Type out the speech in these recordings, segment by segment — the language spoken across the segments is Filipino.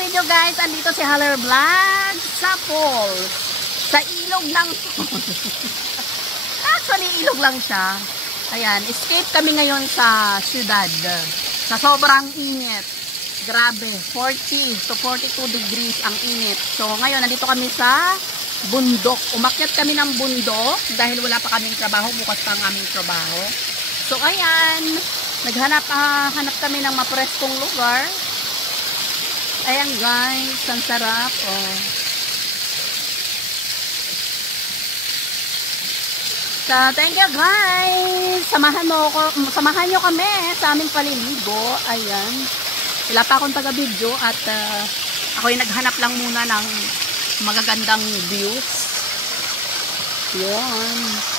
video guys, andito si Haller Vlog sa falls. Sa ilog lang. Actually, ilog lang siya. Ayan, escape kami ngayon sa syudad. Sa sobrang init. Grabe, 40 to 42 degrees ang init. So ngayon, nandito kami sa bundok. Umakyat kami ng bundok dahil wala pa kaming trabaho. Bukas pa ang aming trabaho. So ayan, hanap kami ng mapreskong lugar. Ayan guys, ang sarap. Oh. So, thank you guys. Samahan nyo kami sa aming paliligo. Ayan. Wala pa akong taga-video at ako'y naghanap lang muna ng magagandang views. Yan.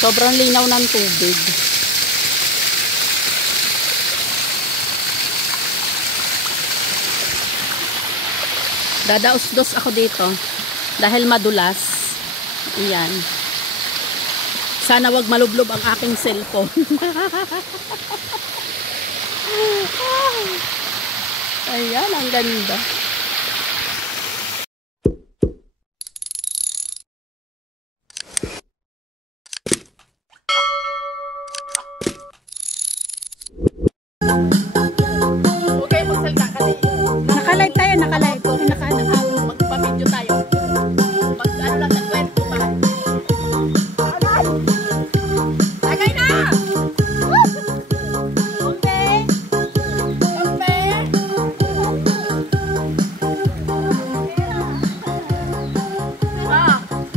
Sobrang linaw ng tubig. Dadaos-dos ako dito dahil madulas. Ayan. Sana wag malublob ang aking cellphone. Ayan, ang ganda. Okay, magsalita kasi. Naka-live tayo, naka-live. Magpa-video tayo. Mag-ano lang sa kwento pa. Tagay na! Okay. Okay.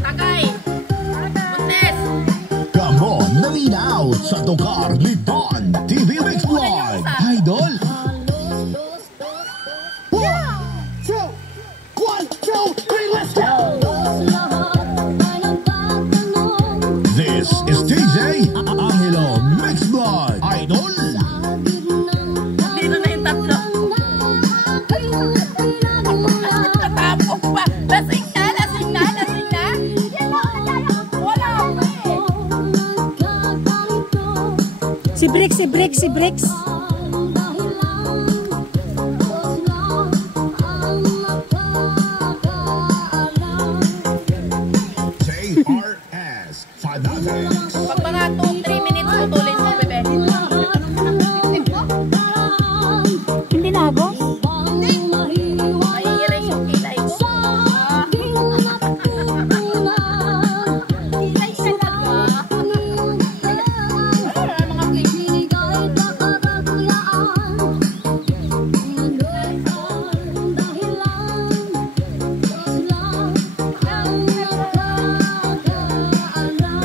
Tagay. Buntes. Come on, nalinaw sa Tokar ni Don TV Mix Vlog. Idol. 1, 2, 3, let's go! This is DJ Angelo Mix Vlog. Idol. Dito na yung tatlo. Tatapok pa. Lasing na, lasing na, lasing na. Wala pa eh. Si Bricks. JRS Fanatics. Pag mga 2-3 minutes, putulin mo, bebe. Hindi na ako? May erase yung kilay. Kilay talaga. Mga click.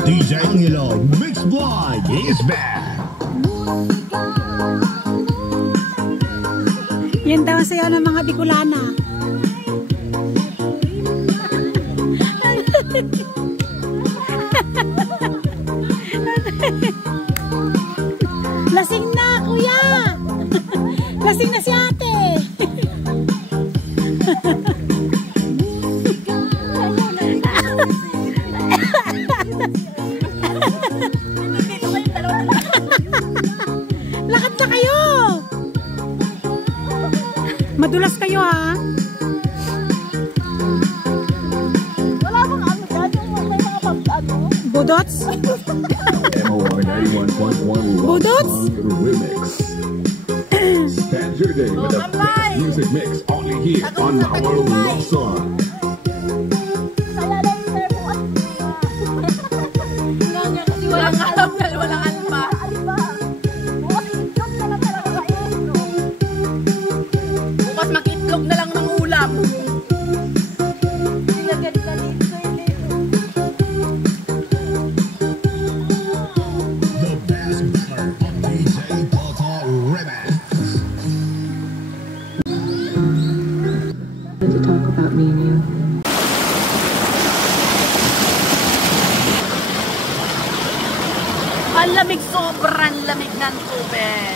DJ Angelo Mix Vlog is back. Yan daw sayo ng mga Bicolana. Lasing na, kuya! Lasing na si ate! Lakad na kayo! Madulas kayo ha? Wala bang ano dyan? May mga pag-ano? Budots? MOR 91.1 Budots? Remix. Spend your day with the best music mix only here on our Love Song. Saya lang sir bukas. Walang alam na walang alba. Alba. Bukas itlog na lang talaga kain. Bukas mag-itlog na lang ng ulam. Hindi na ganito dito. The best part of DJ Toto Remix. without me and you. Ang lamig, sobrang lamig ng tubig.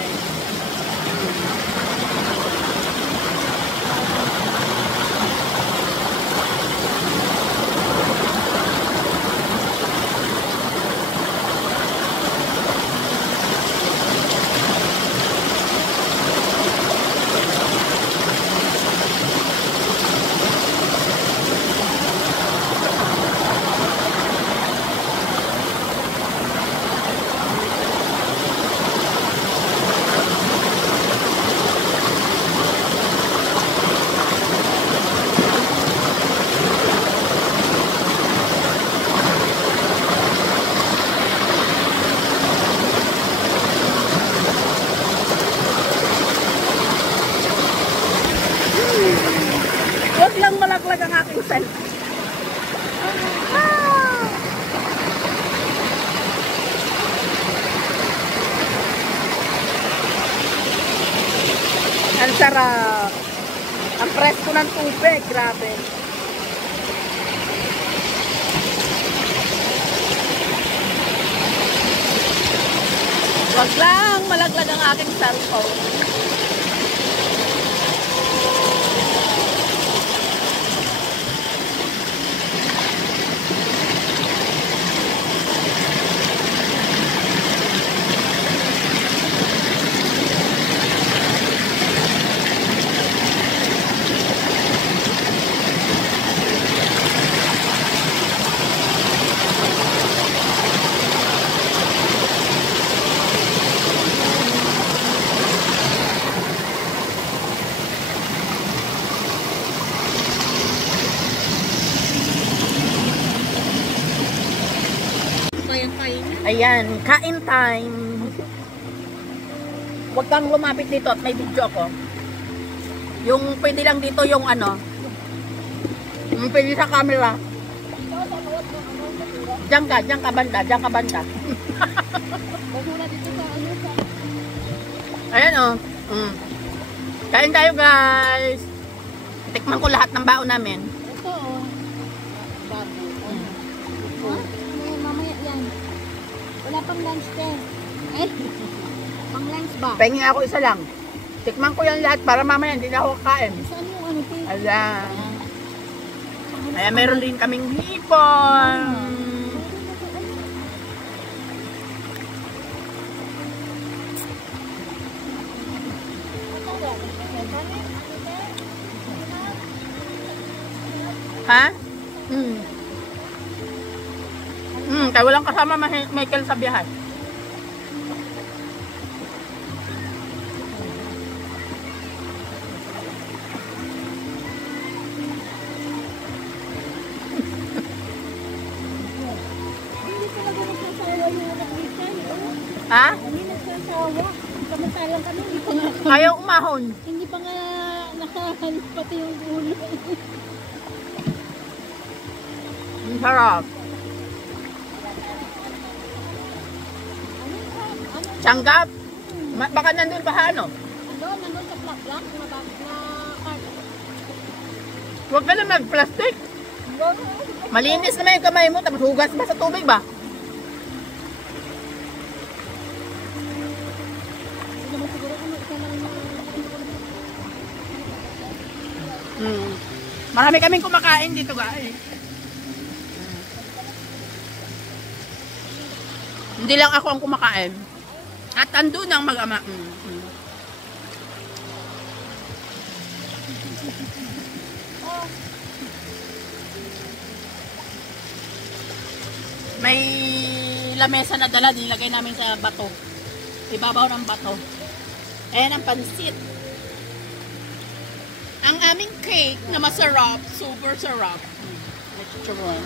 Huwag lang malaglag ang aking cellphone. Ang sarap. Ang presko ng tubig. Grabe. Huwag lang malaglag ang aking cellphone. Ayan, kain time. Huwag kang lumapit dito at may video ako. Yung pwede lang dito yung ano. Yung pwede sa camera. Diyan ka banda, diyan ka banda. Ayan o. Kain tayo guys. Tikman ko lahat ng baon namin. Ito o. Bago. Mamaya yan. Wala pang lunch din. Eh, pang lunch ba? Pahingin ako isa lang. Tikman ko yan lahat para mamaya hindi na ako kakain. Saan yung ano? Ayan. Ayan, meron din kaming hipon. Ha? Kaya walang kasama Michael sa biyahe. Hindi talaga nagsasawa yung anak ni Chay. Ha? Hindi nagsasawa. Samantalang kami, hindi pa nga. Ayaw umahon. Hindi pa nga nakahanap pati yung ulo. Ang sarap. Tsanggap. Baka nandun pa ano? Nandun sa plak-plak na cart. Huwag ka na mag-plastic. Malinis naman yung kamay mo, tapos hugas ba sa tubig ba? Marami kaming kumakain dito guys. Hindi lang ako ang kumakain. At andun ang mag-ama. May lamesa na dala, nilagay namin sa bato. Ibabaw ng bato. Ayan ang pansit. Ang aming cake na masarap, super sarap. May chicharon.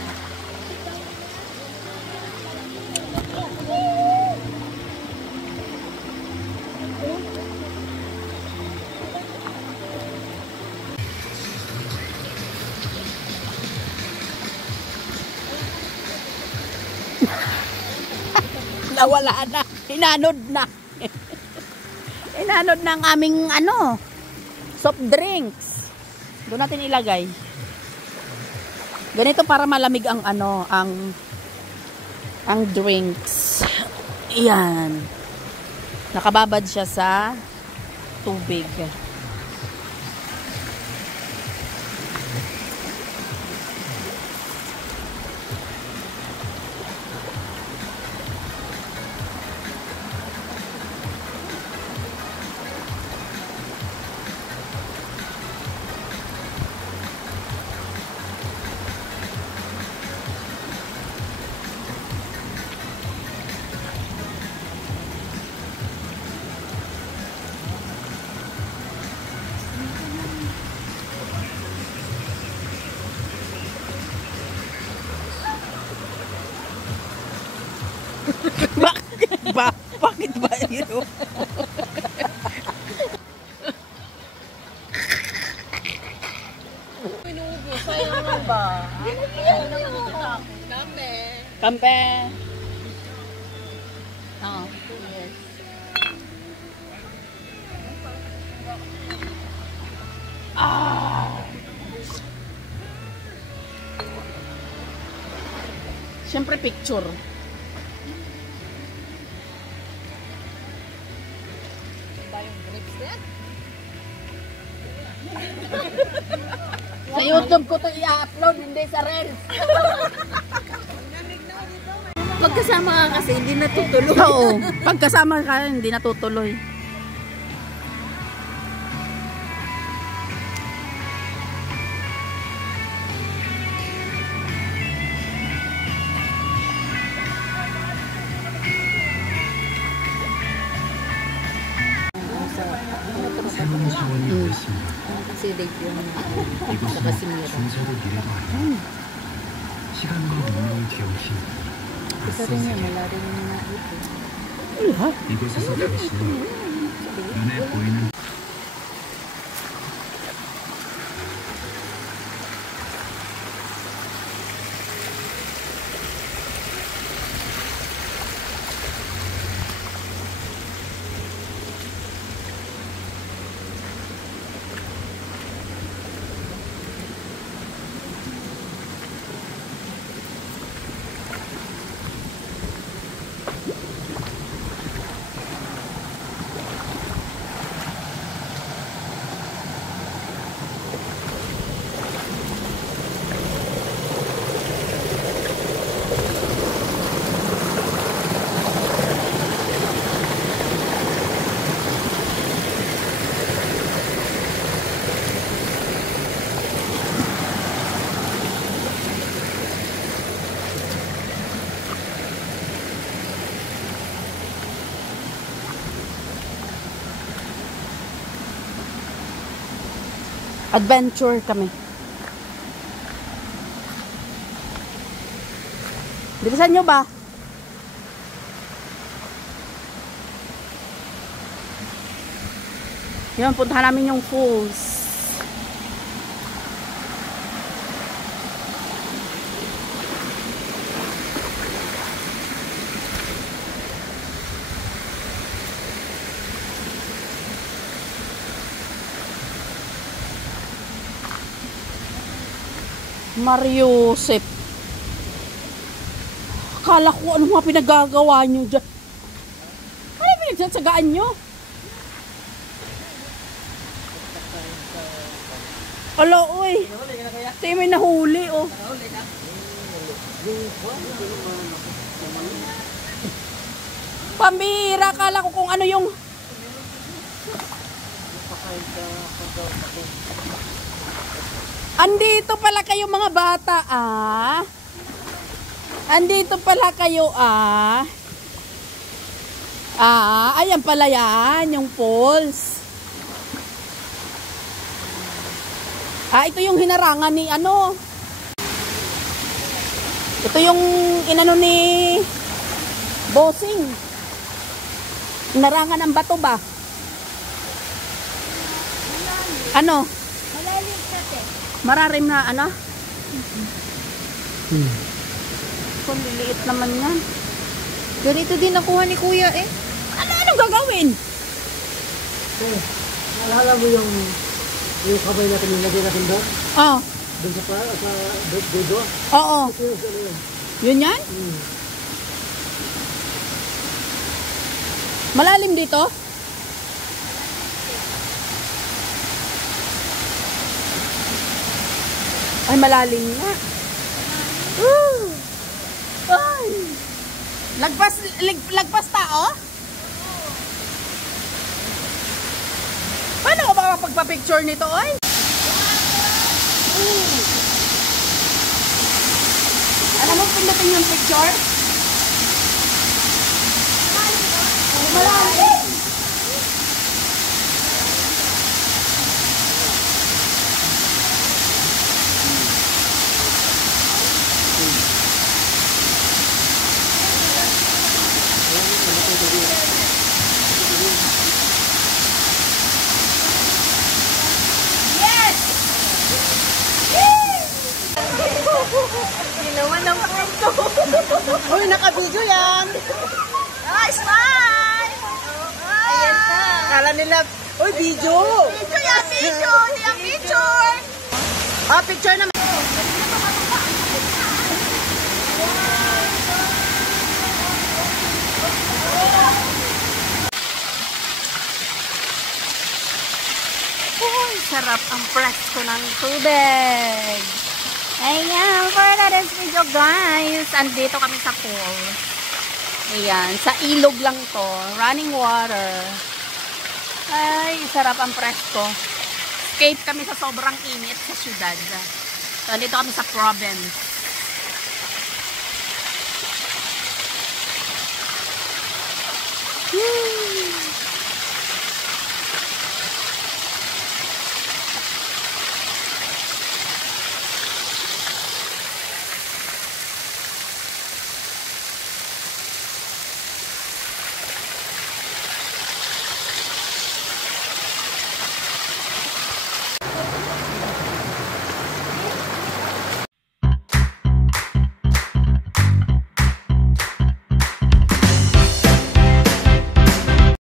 Nawala na. Hinanod na. Hinanod na ang aming ano, soft drinks. Doon natin ilagay. Ganito para malamig ang ano, ang drinks. Yan. Nakababad siya sa tubig. Bakit ba yun? Sayang nga ba? Kampe. Oo. Yes. Siyempre picture. Sa YouTube ko to i-upload, hindi sa Reels. Pagkasama ka kasi, hindi natutuloy. Oo. Pagkasama ka, hindi natutuloy. Kasi date yung saka simula. Isa rin niya, malalim na ito. Adventure kami. Bilisan nyo ba? Yun, puntahan namin yung falls. Mariusip. Akala ko ano mga pinagagawa nyo dyan. Ano pinagsasagaan nyo? Ala, uy. Tayo may nahuli, oh. Pambira, akala ko kung ano yung... Andito pala kayo mga bata, ah. Andito pala kayo, ah. Ayan pala yan, yung falls. Ito yung hinarangan ni ano. Ito yung inano ni Bossing. Hinarangan ng bato ba? Ano? Mararim na ano? Kung liliit naman yan. Ganito din nakuha ni Kuya eh. Anong gagawin? Naalala mo yung kabay natin yung lagay natin doon? Oh. Doon sa Dodo? Oo. Yun yan? Malalim dito? Ay, malalim nga. Ay. Lagpas tao? Paano ko makapagpa-picture nito, oy? Alam mo, pindutin yung picture? Malalim! Ginawa ng photo. Uy, naka-video yan. Ay, smile! Ayan na. Kala nila, uy, video. Video yan, video. Hindi ang picture. Ah, picture naman. Uy, sarap ang presko ng tubig. Ayan, for today's video guys, andito kami sa pool. Ayan, sa ilog lang to, running water. Ay, sarap ang presko. Escape kami sa sobrang init sa syudad. So, andito kami sa province. Woo!